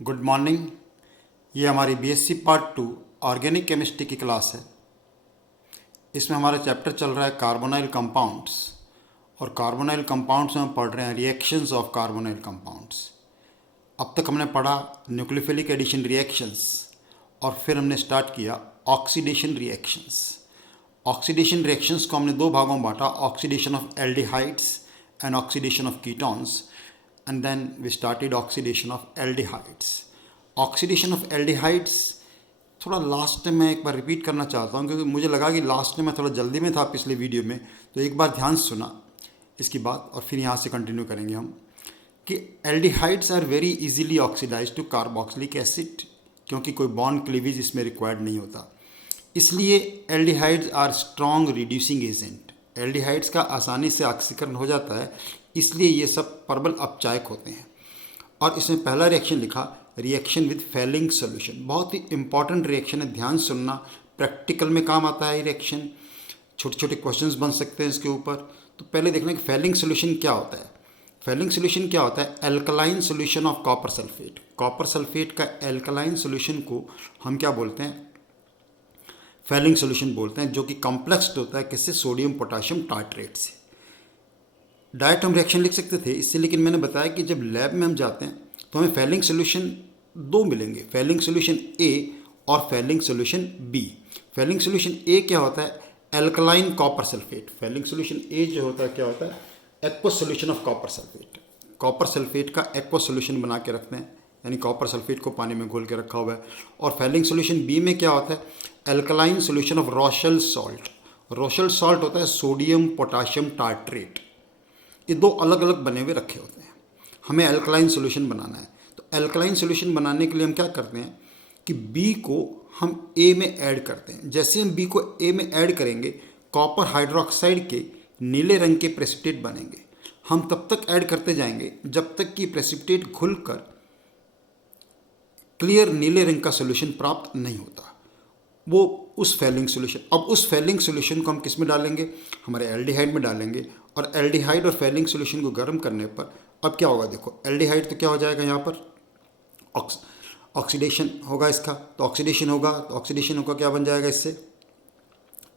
Good morning. ये हमारी BSc part 2 organic chemistry की क्लास है। इसमें हमारा चैप्टर चल रहा है कार्बोनाइल कंपाउंड्स, और कार्बोनाइल कंपाउंड्स में हम पढ़ रहे हैं रिएक्शंस ऑफ कार्बोनाइल कंपाउंड्स। अब तक हमने पढ़ा न्यूक्लियोफिलिक एडिशन रिएक्शंस, और फिर हमने स्टार्ट किया ऑक्सीडेशन रिएक्शंस। ऑक्सीडेशन रिएक्शंस को हमने दो भागों में बांटा, oxidation of aldehydes and oxidation of ketones, and then we started oxidation of aldehydes. Oxidation of aldehydes थोड़ा लास्ट में मैं एक बार रिपीट करना चाहता हूँ, क्योंकि मुझे लगा कि लास्ट में मैं थोड़ा जल्दी में था पिछले वीडियो में, तो एक बार ध्यान से सुना इसकी बात और फिर यहाँ से कंटिन्यू करेंगे हम कि aldehydes are very easily oxidise to carboxylic acid, क्योंकि कोई बॉन्ड क्लीवेज इसमें रिक्वायर्ड नहीं होता। इसलिए aldehydes are strong reducing agent. Aldehydes का आसानी से ऑक्सीकरण हो जाता है, इसलिए ये सब प्रबल अपचायक होते हैं। और इसमें पहला रिएक्शन लिखा रिएक्शन विद फेलिंग सॉल्यूशन। बहुत ही इंपॉर्टेंट रिएक्शन है, ध्यान सुनना, प्रैक्टिकल में काम आता है ये रिएक्शन। छोटे छोटे क्वेश्चंस बन सकते हैं इसके ऊपर। तो पहले देखना कि फेलिंग सॉल्यूशन क्या होता है। फेलिंग सॉल्यूशन क्या होता है? Alkaline solution of copper sulphate. Copper sulphate का एल्कलाइन सॉल्यूशन को हम क्या बोलते हैं? फेलिंग सॉल्यूशन बोलते हैं, जो कि कॉम्प्लेक्स्ड होता है किससे? सोडियम पोटाशियम टार्ट्रेट से। डायरेक्ट हम रिएक्शन लिख सकते थे इससे, लेकिन मैंने बताया कि जब लैब में हम जाते हैं तो हमें फेलिंग सॉल्यूशन दो मिलेंगे, फेलिंग सॉल्यूशन ए और Fehling solution B. Fehling solution A क्या होता है? Alkaline copper sulphate. Fehling solution A जो होता है क्या होता है? Aqueous solution of copper sulphate. Copper sulphate का एक्वस सॉल्यूशन बना के रखते हैं, यानी कॉपर सल्फेट को पानी में घोल के रखा हुआ है। और फेलिंग सॉल्यूशन बी में क्या होता है? Alkaline solution of Rochelle salt. Rochelle salt होता है सोडियम पोटाशियम टार्ट्रेट। ये दो अलग अलग बने हुए रखे होते हैं। हमें एल्कलाइन सॉल्यूशन बनाना है, तो एल्कलाइन सॉल्यूशन बनाने के लिए हम क्या करते हैं कि बी को हम ए में ऐड करते हैं। जैसे हम बी को ए में ऐड करेंगे, कॉपर हाइड्रोक्साइड के नीले रंग के प्रेसिपिटेट बनेंगे। हम तब तक ऐड करते जाएंगे जब तक कि प्रेसिपिटेट घुलकर क्लियर नीले रंग का सॉल्यूशन प्राप्त नहीं होता, वो उस फेलिंग सॉल्यूशन। अब उस फेलिंग सॉल्यूशन को हम किस में डालेंगे? हमारे एल्डिहाइड में डालेंगे। और एल्डिहाइड और फेलिंग सॉल्यूशन को गर्म करने पर अब क्या होगा? देखो, एल्डिहाइड तो क्या हो जाएगा यहाँ पर? ऑक्सीडेशन होगा इसका, तो ऑक्सीडेशन होगा क्या बन जाएगा? इससे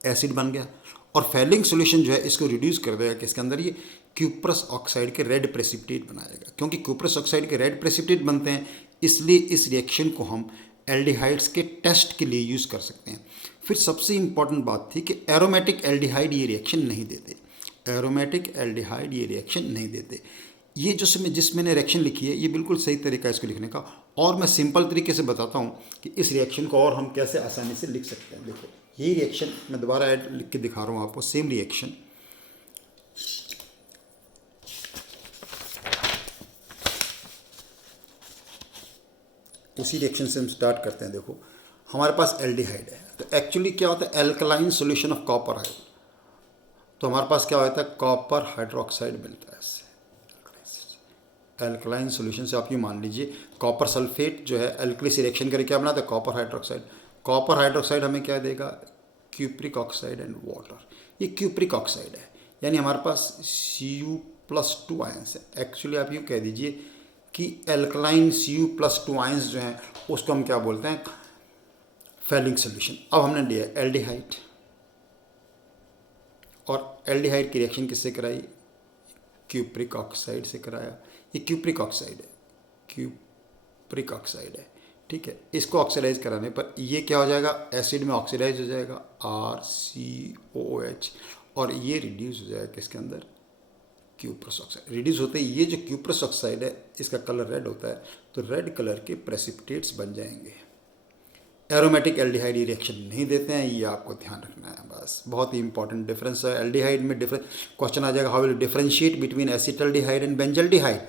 एसिड बन गया। और फेलिंग सॉल्यूशन जो है इसको रिड्यूस कर देगा किसके अंदर? ये क्यूप्रस ऑक्साइड के रेड प्रेसिपिटेट बनाएगा। क्योंकि क्यूप्रस ऑक्साइड के रेड प्रेसिपिटेट बनते हैं, इसलिए इस रिएक्शन को हम एल्डिहाइड्स के टेस्ट के लिए यूज़ कर सकते हैं। फिर सबसे इंपॉर्टेंट बात थी कि एरोमेटिक एल्डिहाइड ये रिएक्शन नहीं देते। एरोमेटिक एल्डिहाइड ये रिएक्शन नहीं देते। ये जिस मैंने रिएक्शन लिखी है, ये बिल्कुल सही तरीका है इसको लिखने का। और मैं सिंपल तरीके से बताता हूँ कि इस रिएक्शन को और हम कैसे आसानी से लिख सकते हैं। देखो, यही रिएक्शन मैं दोबारा ऐड लिख के दिखा रहा हूँ आपको, सेम रिएक्शन। उसी रिएक्शन से हम स्टार्ट करते हैं। देखो, हमारे पास एल्डिहाइड है, तो एक्चुअली क्या होता है? एल्कलाइन सॉल्यूशन ऑफ कॉपर है, तो हमारे पास क्या होता है? कॉपर हाइड्रोक्साइड मिलता है इससे। एल्कलाइन सॉल्यूशन से आप ये मान लीजिए, कॉपर सल्फेट जो है एल्कली से रिएक्शन करके क्या बनाता है? Copper hydroxide. कॉपर हाइड्रोक्साइड हमें क्या देगा? Cupric oxide and water. ये क्यूप्रिक ऑक्साइड है, यानी हमारे पास Cu+2 आयंस है। एक्चुअली आप यूँ कह दीजिए कि एल्कलाइन Cu+2 आयंस जो हैं उसको हम क्या बोलते हैं? Fehling solution. अब हमने लिया एल्डिहाइड, और एल्डिहाइड की रिएक्शन किससे कराई? क्यूप्रिक ऑक्साइड से कराया। ये क्यूप्रिक ऑक्साइड है, ठीक है। इसको ऑक्सीडाइज कराने पर ये क्या हो जाएगा? एसिड में ऑक्सीडाइज हो जाएगा, RCOOH, और ये रिड्यूस हो जाएगा किसके अंदर? Cuprous oxide. रिड्यूस होते ही ये जो क्यूप्रस ऑक्साइड है इसका कलर रेड होता है, तो रेड कलर के प्रेसिपिटेट्स बन जाएंगे। एरोमेटिक एल्डिहाइड ये रिएक्शन नहीं देते हैं, ये आपको ध्यान रखना है बस। बहुत ही इंपॉर्टेंट डिफरेंस है एल्डिहाइड में। क्वेश्चन आ जाएगा, how will differentiate between acetaldehyde and benzaldehyde.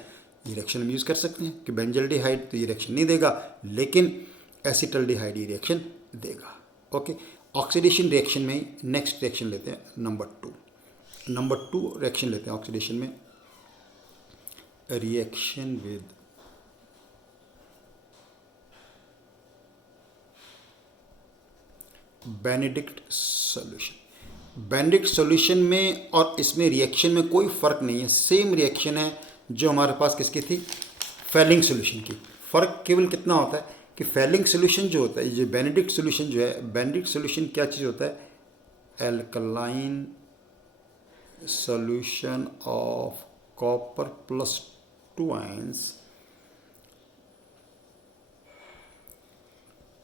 ये रिएक्शन हम यूज़ कर सकते हैं कि बेंजल्डिहाइड तो ये रिएक्शन नहीं देगा, लेकिन एसिटल्डिहाइड ये रिएक्शन देगा। ओके, ऑक्सीडेशन रिएक्शन में नेक्स्ट रिएक्शन लेते हैं, नंबर टू रिएक्शन लेते हैं ऑक्सीडेशन में, reaction with Benedict solution. Benedict solution में और इसमें रिएक्शन में कोई फ़र्क नहीं है, सेम रिएक्शन है जो हमारे पास किसकी थी? फेलिंग सॉल्यूशन की। फ़र्क केवल कितना होता है कि फेलिंग सोल्यूशन जो होता है, ये बेनेडिक्ट सोल्यूशन जो है, बेनेडिक्ट सोल्यूशन क्या चीज़ होता है, alkaline solution of copper plus 2 ions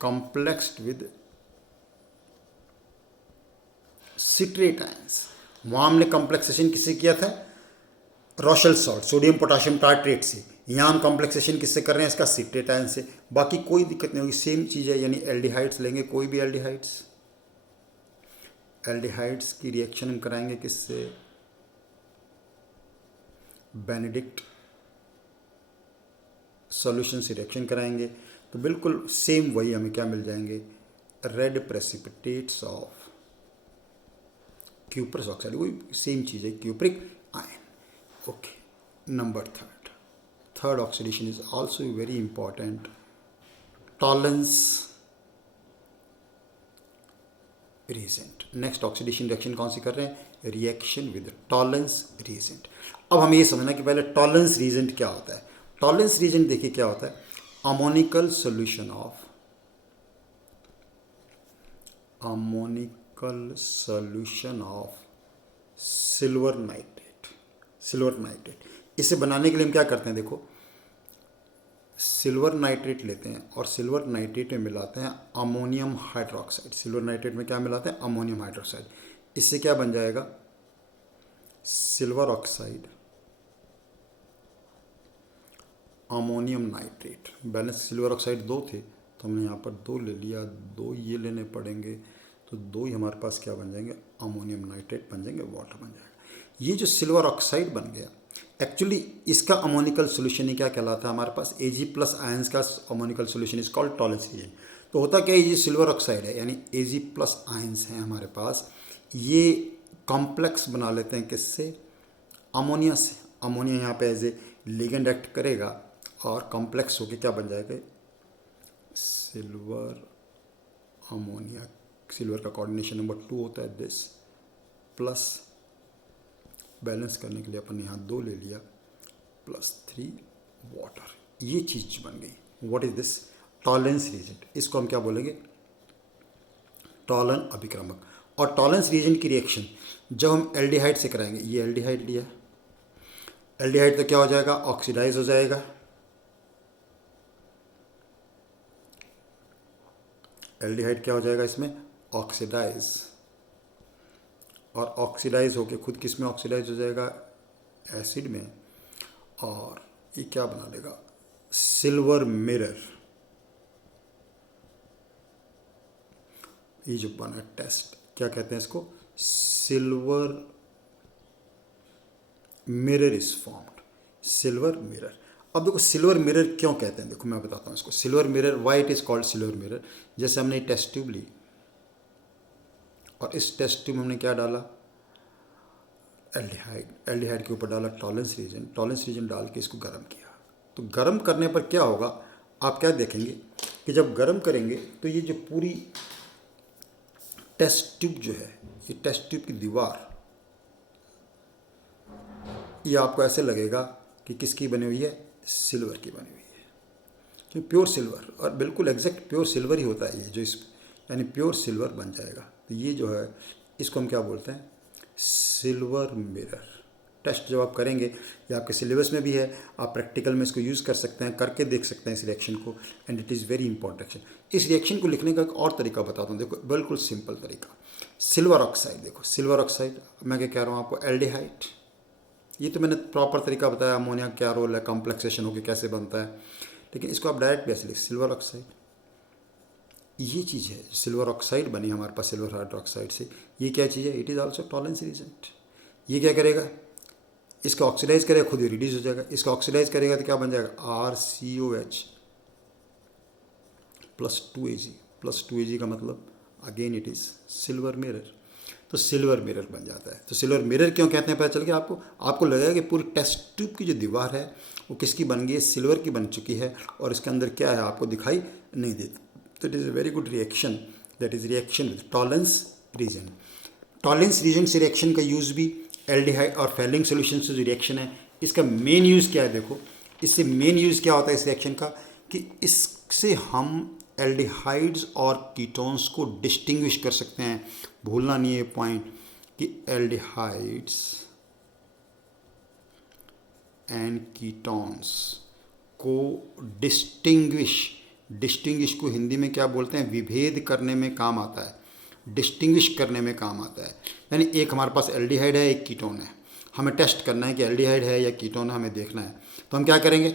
complexed with citrate ions। वहाँ हमने कॉम्प्लेक्सेशन किससे किया था, Rochelle salt sodium potassium tartrate से। यहाँ हम कॉम्प्लेक्सेशन किससे कर रहे हैं, इसका सिट्रेट आयन से। बाकी कोई दिक्कत नहीं होगी, सेम चीज़ है, यानी एल्डिहाइड्स लेंगे, कोई भी एल्डिहाइड्स, एल्डिहाइड्स की रिएक्शन हम कराएंगे किससे, बेनेडिक्ट सॉल्यूशन से रिएक्शन कराएंगे, तो बिल्कुल सेम वही हमें क्या मिल जाएंगे, red precipitates of cuprous oxide, वही सेम चीज़ है, cupric ion. Okay, number third oxidation is also very important, tolerance reagent. Next oxidation reaction कौन सी कर रहे हैं, रिएक्शन विद टॉलरेंस रिएजेंट। अब हमें ये समझना कि पहले टॉलरेंस रिएजेंट क्या होता है। टॉलरेंस रिएजेंट देखिए क्या होता है, ammoniacal solution of, ammoniacal solution of silver nitrate, silver nitrate. इसे बनाने के लिए हम क्या करते हैं, देखो सिल्वर नाइट्रेट लेते हैं और सिल्वर नाइट्रेट में मिलाते हैं अमोनियम हाइड्रोक्साइड। सिल्वर नाइट्रेट में क्या मिलाते हैं, अमोनियम हाइड्रोक्साइड। इससे क्या बन जाएगा, silver oxide ammonium nitrate. Balance silver oxide 2 थे तो हमने यहाँ पर 2 ले लिया, 2 ये लेने पड़ेंगे, तो 2 ही हमारे पास क्या बन जाएंगे, अमोनियम नाइट्रेट बन जाएंगे, वाटर बन जाएगा। ये जो सिल्वर ऑक्साइड बन गया, एक्चुअली इसका अमोनिकल सोल्यूशन ही क्या कहलाता है हमारे पास, Ag प्लस आयंस का ammoniacal solution is called tolerance reagent. तो होता क्या है, ये सिल्वर ऑक्साइड है यानी Ag प्लस आयंस हैं हमारे पास, ये कॉम्प्लेक्स बना लेते हैं किससे, अमोनिया से। अमोनिया यहाँ पे एज ए लिगेंड एक्ट करेगा और कॉम्प्लेक्स होके क्या बन जाएगा, सिल्वर अमोनिया। सिल्वर का कोऑर्डिनेशन नंबर 2 होता है दिस, प्लस बैलेंस करने के लिए अपन यहाँ 2 ले लिया, प्लस 3 वाटर। ये चीज बन गई, what is this, tolerance reagent. इसको हम क्या बोलेंगे, टॉलन अभिक्रमक। और टॉलरेंस रिएजेंट की रिएक्शन जब हम एल्डिहाइड से कराएंगे, ये एल्डिहाइड लिया, एल्डिहाइड तो क्या हो जाएगा, ऑक्सीडाइज हो जाएगा, एल्डिहाइड क्या हो जाएगा इसमें, ऑक्सीडाइज, और ऑक्सीडाइज होके खुद किस में ऑक्सीडाइज हो जाएगा, एसिड में, और ये क्या बना देगा, सिल्वर मिरर। ये जो बना टेस्ट क्या कहते हैं इसको, silver mirror is formed, silver mirror. अब देखो सिल्वर मिरर क्यों कहते हैं, देखो मैं बताता हूँ इसको। Silver mirror, why it is called silver mirror, जैसे हमने टेस्ट ट्यूब ली और इस टेस्ट ट्यूब में हमने क्या डाला, एल्डिहाइड, एल्डिहाइड के ऊपर डाला टॉलरेंस रिएजेंट, टॉलरेंस रिएजेंट डाल के इसको गर्म किया। तो गर्म करने पर क्या होगा, आप क्या देखेंगे कि जब गर्म करेंगे तो ये जो पूरी टेस्ट ट्यूब जो है, ये टेस्ट ट्यूब की दीवार, ये आपको ऐसे लगेगा कि किसकी बनी हुई है, सिल्वर की बनी हुई है, तो प्योर सिल्वर, और बिल्कुल एग्जैक्ट प्योर सिल्वर ही होता है ये जो, इस यानी प्योर सिल्वर बन जाएगा। तो ये जो है इसको हम क्या बोलते हैं, सिल्वर मिरर। टेस्ट जब आप करेंगे, ये आपके सिलेबस में भी है, आप प्रैक्टिकल में इसको यूज़ कर सकते हैं, करके देख सकते हैं इस रिएक्शन को, and it is very important reaction. इस रिएक्शन को लिखने का एक और तरीका बताता हूँ, देखो बिल्कुल सिंपल तरीका। सिल्वर ऑक्साइड, देखो सिल्वर ऑक्साइड, मैं क्या कह रहा हूँ आपको, एल्डिहाइड, ये तो मैंने प्रॉपर तरीका बताया, अमोनिया क्या रोल है, कॉम्प्लेक्सेशन होकर कैसे बनता है, लेकिन इसको आप डायरेक्ट भी ऐसे लिख, सिल्वर ऑक्साइड। ये चीज़ है सिल्वर ऑक्साइड बनी हमारे पास सिल्वर हाइड्रोक्साइड से, ये क्या चीज़ है, it is also tolerance reagent. ये क्या करेगा, इसका ऑक्सीडाइज करेगा, खुद ही रिड्यूस हो जाएगा, इसका ऑक्सीडाइज करेगा तो क्या बन जाएगा, RCOH plus 2Ag, plus 2Ag का मतलब again it is silver mirror. तो सिल्वर मिरर बन जाता है। तो सिल्वर मिरर क्यों कहते हैं पता चल गया आपको, आपको लगेगा कि पूरी टेस्ट ट्यूब की जो दीवार है वो किसकी बन गई है, सिल्वर की बन चुकी है, और इसके अंदर क्या है आपको दिखाई नहीं देता। तो it is a very good reaction, that is reaction with tolerance reagent. Tolerance reagent से रिएक्शन का यूज़ भी एल्डिहाइड और फेलिंग सोल्यूशन से जो रिएक्शन है, इसका मेन यूज़ क्या है, देखो इससे मेन यूज़ क्या होता है इस रिएक्शन का, कि इससे हम एल्डिहाइड्स और कीटोन्स को डिस्टिंग्विश कर सकते हैं। भूलना नहीं है पॉइंट कि एल्डिहाइड्स एंड कीटोन्स को डिस्टिंग्विश को हिंदी में क्या बोलते हैं, विभेद करने में काम आता है, डिस्टिंग्विश करने में काम आता है। यानी एक हमारे पास एल्डिहाइड है, एक कीटोन है, हमें टेस्ट करना है कि एल्डिहाइड है या कीटोन है, हमें देखना है। तो हम क्या करेंगे,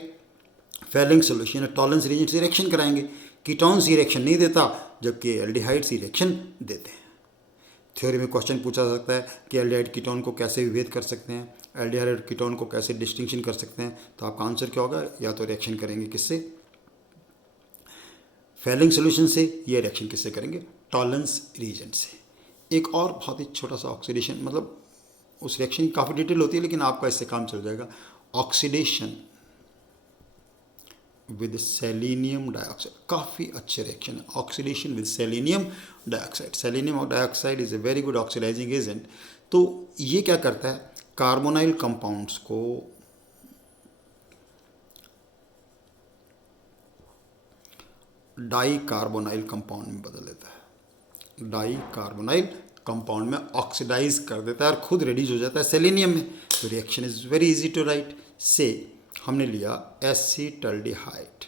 फेलिंग सोल्यूशन टॉलरेंस रीजन से रिएक्शन कराएंगे। कीटोन्स रिएक्शन नहीं देता जबकि एल्डिहाइड्स रिएक्शन देते हैं। थ्योरी में क्वेश्चन पूछा जा सकता है कि एल्डिहाइड कीटोन को कैसे विभेद कर सकते हैं, एल्डिहाइड कीटोन को कैसे डिस्टिंक्शन कर सकते हैं। तो आपका आंसर क्या होगा, या तो रिएक्शन करेंगे किससे, फेलिंग सोल्यूशन से, या रिएक्शन किससे करेंगे, टॉलरेंस रीजन से। एक और बहुत ही छोटा सा ऑक्सीडेशन, मतलब उस रिएक्शन की काफ़ी डिटेल होती है लेकिन आपका इससे काम चल जाएगा। ऑक्सीडेशन विद सेलेनियम डाइऑक्साइड, काफ़ी अच्छे रिएक्शन है। Oxidation with selenium dioxide, selenium dioxide is a very good oxidising agent. तो ये क्या करता है, कार्बोनाइल कंपाउंड्स को डाई कार्बोनाइल कंपाउंड में बदल देता है, डाई कार्बोनाइल कंपाउंड में ऑक्सीडाइज कर देता है और खुद रिड्यूस हो जाता है सेलेनियम में। तो reaction is very easy to write. से हमने लिया एसीटल्डिहाइड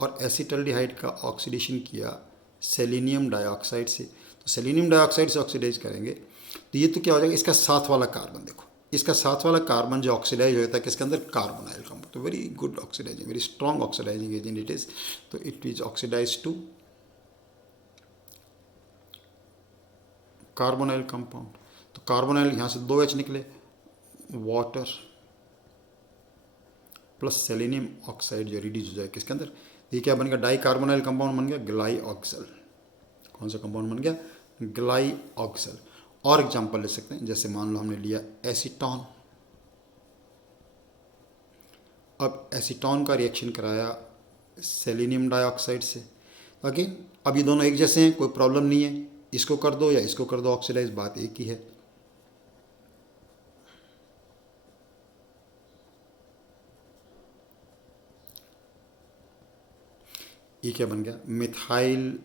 और एसीटल्डिहाइड का ऑक्सीडेशन किया सेलेनियम डाइऑक्साइड से। तो सेलेनियम डाइऑक्साइड से ऑक्सीडाइज करेंगे तो ये तो क्या हो जाएगा, इसका साथ वाला कार्बन देखो, इसका साथ वाला कार्बन जो ऑक्सीडाइज हो जाता है किसके अंदर, कार्बोनाइल कंपाउंड। तो very good oxidising, very strong oxidising agent it is. तो it is oxidise to carbonyl compound. तो कार्बोनाइल यहाँ से 2H निकले, वाटर प्लस सेलेनियम ऑक्साइड जो रिड्यूस हो जाए किसके अंदर, ये क्या बन गया, डाई कार्बोनाइल कंपाउंड बन गया, ग्लाइऑक्सल। कौन सा कंपाउंड बन गया, ग्लाइऑक्सल। और एग्जांपल ले सकते हैं, जैसे मान लो हमने लिया एसीटोन। अब एसीटोन का रिएक्शन कराया सेलेनियम डाइऑक्साइड से। अगेन अब ये दोनों एक जैसे हैं, कोई प्रॉब्लम नहीं है, इसको कर दो या इसको कर दो ऑक्सीडाइज, बात एक ही है। ये क्या बन गया, मिथाइल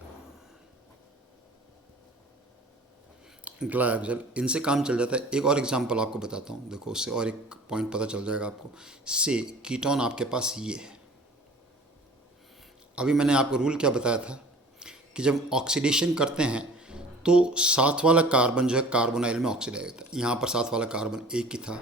ग्लाइऑक्सल। इनसे काम चल जाता है। एक और एग्जांपल आपको बताता हूँ, देखो उससे और एक पॉइंट पता चल जाएगा आपको। से कीटोन आपके पास ये है। अभी मैंने आपको रूल क्या बताया था कि जब ऑक्सीडेशन करते हैं तो साथ वाला कार्बन जो है कार्बोनाइल में ऑक्सीडाइज होता है। यहाँ पर साथ वाला कार्बन एक ही था,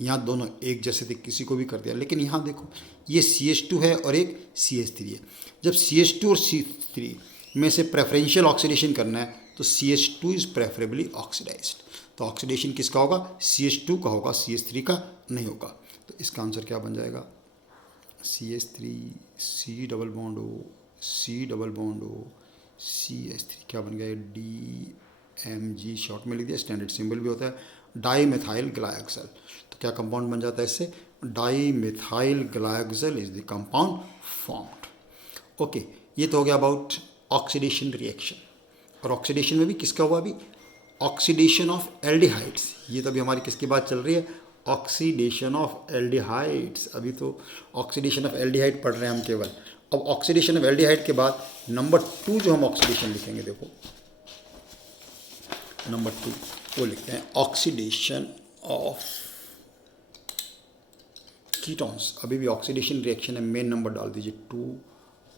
यहाँ दोनों एक जैसे थे, किसी को भी कर दिया। लेकिन यहाँ देखो ये CH2 है और एक CH3 है। जब CH2 और CH3 में से प्रेफरेंशियल ऑक्सीडेशन करना है तो CH2 इज़ प्रेफरेबली ऑक्सीडाइज्ड। तो ऑक्सीडेशन किसका होगा, CH2 का होगा, CH3 का नहीं होगा। तो इसका आंसर क्या बन जाएगा, CH3 C double bond O C double bond O CH3 क्या बन गया, DMG शॉर्ट में लिख दिया, स्टैंडर्ड सिंबल भी होता है, डाई मिथाइल ग्लाइऑक्सल। तो क्या कंपाउंड बन जाता है इससे, dimethyl glyoxal is the compound formed. Okay, ये तो हो गया अबाउट ऑक्सीडेशन रिएक्शन। और ऑक्सीडेशन में भी किसका हुआ, अभी ऑक्सीडेशन ऑफ एल्डिहाइड्स। ये तो अभी हमारी किसकी बात चल रही है, ऑक्सीडेशन ऑफ एल्डिहाइड्स। अभी तो ऑक्सीडेशन ऑफ एल्डिहाइड पढ़ रहे हैं हम केवल। अब ऑक्सीडेशन ऑफ एल्डिहाइड के बाद नंबर 2 जो हम ऑक्सीडेशन लिखेंगे, देखो नंबर 2 वो लिखते हैं ऑक्सीडेशन ऑफ कीटोन्स। अभी भी ऑक्सीडेशन रिएक्शन है, मेन नंबर डाल दीजिए 2।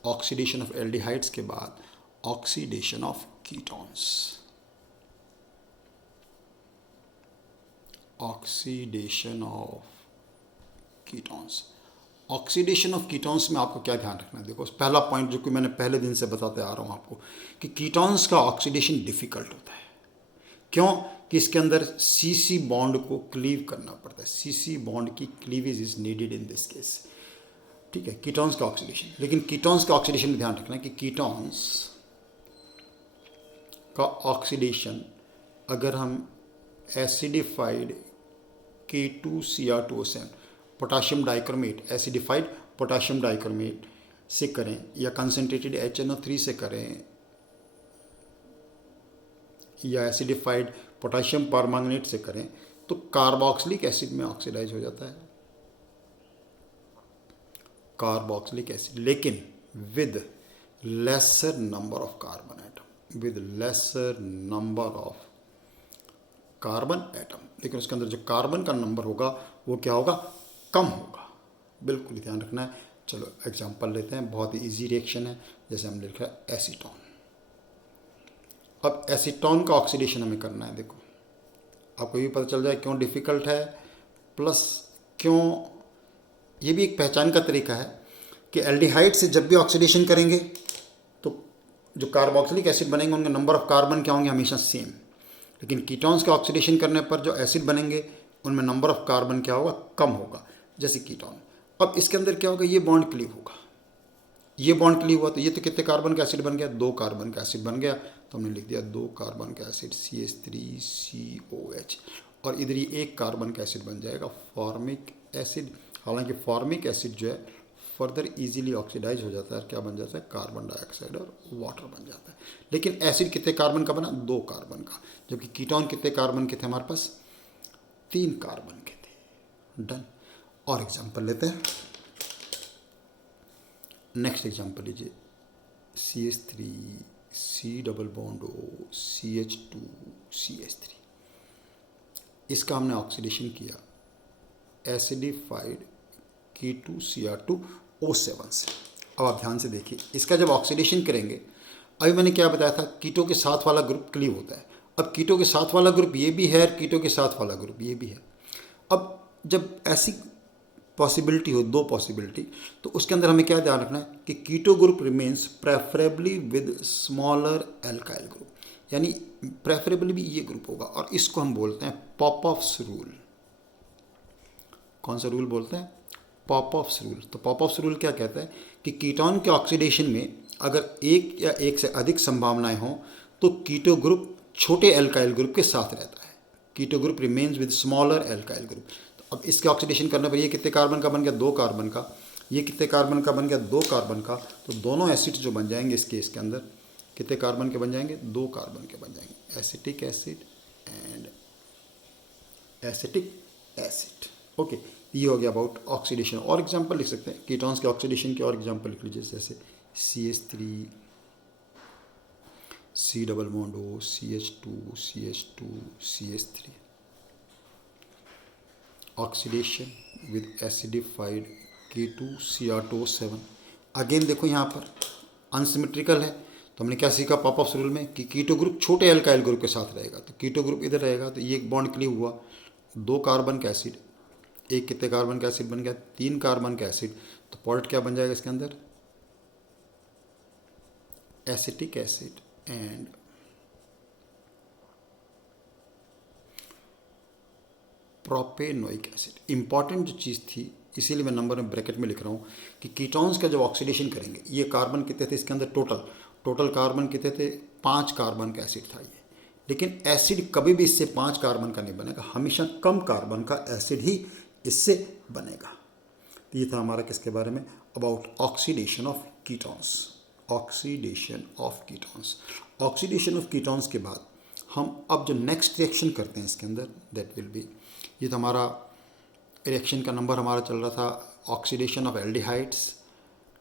ऑक्सीडेशन ऑफ एल्डिहाइड्स के बाद oxidation of ketones, oxidation of ketones. Oxidation of ketones में आपको क्या ध्यान रखना है, देखो पहला पॉइंट जो कि मैंने पहले दिन से बताते आ रहा हूँ आपको कि कीटोन्स का ऑक्सीडेशन डिफिकल्ट होता है। क्यों कि इसके अंदर CC बॉन्ड को क्लीव करना पड़ता है। CC बॉन्ड की cleavage is needed in this case. ठीक है, कीटोन्स का ऑक्सीडेशन। लेकिन कीटोन्स का ऑक्सीडेशन में ध्यान रखना है कि कीटोन्स का ऑक्सीडेशन अगर हम acidified K2Cr2O7 potassium dichromate, acidified potassium dichromate से करें या कंसनट्रेटेड HNO3 से करें या एसिडिफाइड पोटाशियम परमैंगनेट से करें तो कार्बोक्सिलिक एसिड में ऑक्सीडाइज हो जाता है। कार्बोक्सिलिक एसिड, लेकिन with laser number of carbon atom, with laser number of carbon atom, लेकिन उसके अंदर जो कार्बन का नंबर होगा वो क्या होगा, कम होगा। बिल्कुल ध्यान रखना है। चलो एग्जांपल लेते हैं, बहुत ही इजी रिएक्शन है। जैसे हमने लिखा है एसीटोन। अब एसीटोन का ऑक्सीडेशन हमें करना है। देखो आपको ये पता चल जाए क्यों डिफ़िकल्ट है, प्लस क्यों ये भी एक पहचान का तरीका है कि एल्डिहाइड से जब भी ऑक्सीडेशन करेंगे तो जो कार्बोक्सिलिक एसिड बनेंगे उनके नंबर ऑफ कार्बन क्या होंगे, हमेशा सेम। लेकिन कीटोन्स के ऑक्सीडेशन करने पर जो एसिड बनेंगे उनमें नंबर ऑफ कार्बन क्या होगा, कम होगा, जैसे कीटोन। अब इसके अंदर क्या होगा, ये बॉन्ड क्लीव होगा, ये बॉन्ड क्लीव हुआ तो ये तो कितने कार्बन का एसिड बन गया, 2 कार्बन का एसिड बन गया। तो हमने लिख दिया 2 कार्बन का एसिड CH3COH, और इधर ये 1 कार्बन का एसिड बन जाएगा फॉर्मिक एसिड। हालांकि फॉर्मिक एसिड जो है फर्दर इजीली ऑक्सीडाइज हो जाता है, क्या बन जाता है, कार्बन डाइऑक्साइड और वाटर बन जाता है। लेकिन एसिड कितने कार्बन का बना, 2 कार्बन का, जबकि कीटोन कितने कार्बन के थे हमारे पास, 3 कार्बन के थे। डन। और एग्जांपल लेते हैं। नेक्स्ट एग्जांपल लीजिए, CH3 C double bond O CH2 CH3। इसका हमने ऑक्सीडेशन किया एसिडिफाइड K2Cr2O7 से। अब आप ध्यान से देखिए, इसका जब ऑक्सीडेशन करेंगे, अभी मैंने क्या बताया था, कीटो के साथ वाला ग्रुप क्लीव होता है। अब कीटो के साथ वाला ग्रुप ये भी है, कीटो के साथ वाला ग्रुप ये भी है। अब जब ऐसी पॉसिबिलिटी हो, 2 पॉसिबिलिटी, तो उसके अंदर हमें क्या ध्यान रखना है कि keto group remains preferably with smaller alkyl group, यानी प्रेफरेबली भी ये ग्रुप होगा, और इसको हम बोलते हैं पॉपऑफ्स रूल। कौन सा रूल बोलते हैं, पॉपऑफ्स रूल। तो पॉपऑफ्स रूल क्या कहता है कि कीटोन के ऑक्सीडेशन में अगर एक या एक से अधिक संभावनाएं हों तो कीटो ग्रुप छोटे एल्काइल ग्रुप के साथ रहता है। Keto group remains with smaller alkyl group. तो अब इसके ऑक्सीडेशन करने पर ये कितने कार्बन का बन गया, 2 कार्बन का, ये कितने कार्बन का बन गया, 2 कार्बन का। तो दोनों एसिड जो बन जाएंगे इस केस के अंदर कितने कार्बन के बन जाएंगे, 2 कार्बन के बन जाएंगे, acetic acid and acetic acid. Okay, ये हो गया अबाउट ऑक्सीडेशन। और एग्जांपल लिख सकते हैं कीटोन्स के ऑक्सीडेशन के, और एग्जांपल लिख लीजिए, जैसे CH3 C double bond O CH2 CH3 oxidation with acidified K2Cr2O7। Again देखो यहाँ पर अनसिमेट्रिकल है, तो हमने क्या सीखा पॉपऑफ्स रूल में कि कीटो ग्रुप छोटे एल्काइल ग्रुप के साथ रहेगा। तो कीटो ग्रुप इधर रहेगा, तो ये एक बॉन्ड क्लीव हुआ, 2 कार्बन का एसिड, एक कितने कार्बन का एसिड बन गया, 3 कार्बन का एसिड। तो पॉल्ट क्या बन जाएगा इसके अंदर, acetic acid and propanoic acid. Important जो चीज़ थी, इसीलिए मैं नंबर में ब्रैकेट में लिख रहा हूँ कि कीटोन्स का जब ऑक्सीडेशन करेंगे, ये कार्बन कितने थे इसके अंदर, टोटल कार्बन कितने थे, 5 कार्बन का एसिड था ये। लेकिन एसिड कभी भी इससे 5 कार्बन का नहीं बनेगा, हमेशा कम कार्बन का एसिड ही इससे बनेगा। तो ये था हमारा किसके बारे में, about oxidation of ketones. Oxidation of ketones. Oxidation of ketones के बाद हम अब जो नेक्स्ट रिएक्शन करते हैं इसके अंदर, दैट विल बी, ये तो हमारा रिएक्शन का नंबर हमारा चल रहा था ऑक्सीडेशन ऑफ एल्डिहाइड्स।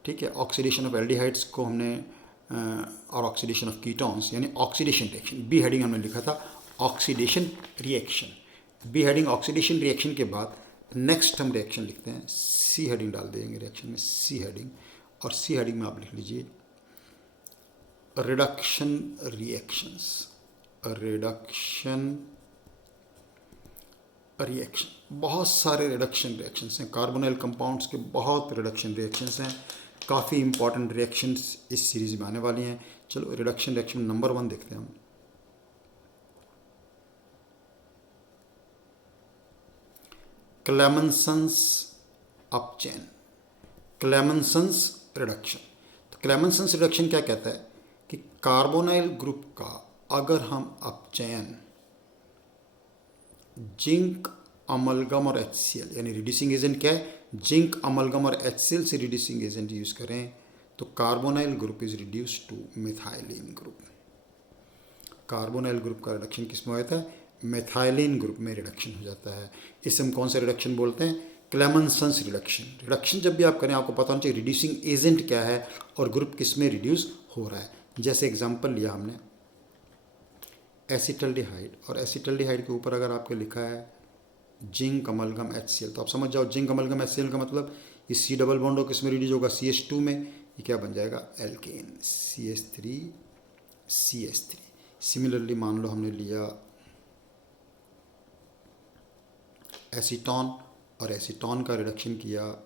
ठीक है, ऑक्सीडेशन ऑफ एल्डिहाइड्स को हमने और ऑक्सीडेशन ऑफ कीटोन्स यानी ऑक्सीडेशन रिएक्शन, बी हेडिंग हमने लिखा था oxidation reaction. B heading oxidation reaction के बाद नेक्स्ट हम रिएक्शन लिखते हैं, सी हेडिंग डाल देंगे रिएक्शन में, सी हेडिंग, और सी हेडिंग में आप लिख लीजिए रिडक्शन रिएक्शंस। रिडक्शन रिएक्शन, बहुत सारे रिडक्शन रिएक्शंस हैं, कार्बोनाइल कंपाउंड्स के बहुत रिडक्शन रिएक्शंस हैं, काफ़ी इंपॉर्टेंट रिएक्शंस इस सीरीज में आने वाली हैं। चलो रिडक्शन रिएक्शन नंबर 1 देखते हैं हम। क्लेमेंसन्स अपचेन, क्लेमेंसन्स रिडक्शन। तो क्लेमेंसन्स रिडक्शन क्या कहता है कि कार्बोनाइल ग्रुप का अगर हम अपचयन जिंक अमलगम और HCl यानी रिड्यूसिंग एजेंट क्या है, जिंक अमलगम और HCl से रिड्यूसिंग एजेंट यूज़ करें तो carbonyl group is reduce to methylene group. Carbonyl group का रिडक्शन किस में होता है, मिथाइलिन ग्रुप में रिडक्शन हो जाता है। इसे हम कौन सा रिडक्शन बोलते हैं, क्लेमेंसन्स रिडक्शन। रिडक्शन जब भी आप करें आपको पता होना चाहिए रिड्यूसिंग एजेंट क्या है और ग्रुप किस में रिड्यूस हो रहा है। जैसे एग्जांपल लिया हमने एसिटल्डिहाइड, और एसिटल्डिहाइड के ऊपर अगर आपको लिखा है जिंक अमलगम HCl, तो आप समझ जाओ जिंक अमलगम HCl का मतलब इस C डबल बॉन्ड किस में रिड्यूस होगा, CH2 में। ये क्या बन जाएगा, एल्केन CH3CH3। सिमिलरली मान लो हमने लिया एसीटोन और एसीटोन का रिडक्शन किया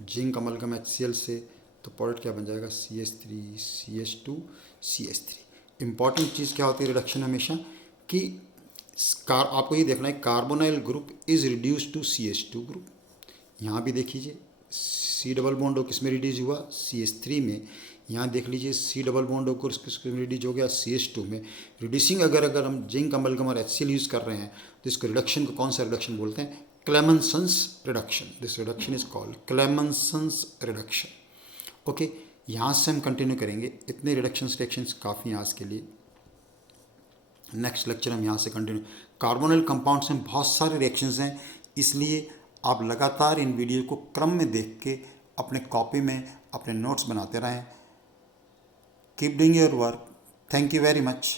जिंक अमलगम HCl से, तो प्रोडक्ट क्या बन जाएगा, CH3CH2CH3। इंपॉर्टेंट चीज़ क्या होती है रिडक्शन हमेशा कि आपको ये देखना है carbonyl group is reduce to CH2 group. यहाँ भी देख लीजिए C डबल बॉन्ड किस में रिड्यूस हुआ, CH3 में। यहाँ देख लीजिए C डबल बॉन्ड किस में रिड्यूस हो गया, CH2 में। रिड्यूसिंग अगर हम जिंक अमलगम और HCl यूज़ कर रहे हैं तो इसको रिडक्शन को कौन सा रिडक्शन बोलते हैं, Clemmensen's reduction. This reduction is called Clemmensen's reduction. Okay, यहाँ से हम कंटिन्यू करेंगे। इतने रिडक्शंस काफ़ी हैं आज के लिए। नेक्स्ट लेक्चर हम यहाँ से कंटिन्यू। कार्बोनाइल कंपाउंड्स में बहुत सारे रिएक्शंस हैं, इसलिए आप लगातार इन वीडियो को क्रम में देख के अपने कॉपी में अपने नोट्स बनाते रहें। Keep doing your work. Thank you very much.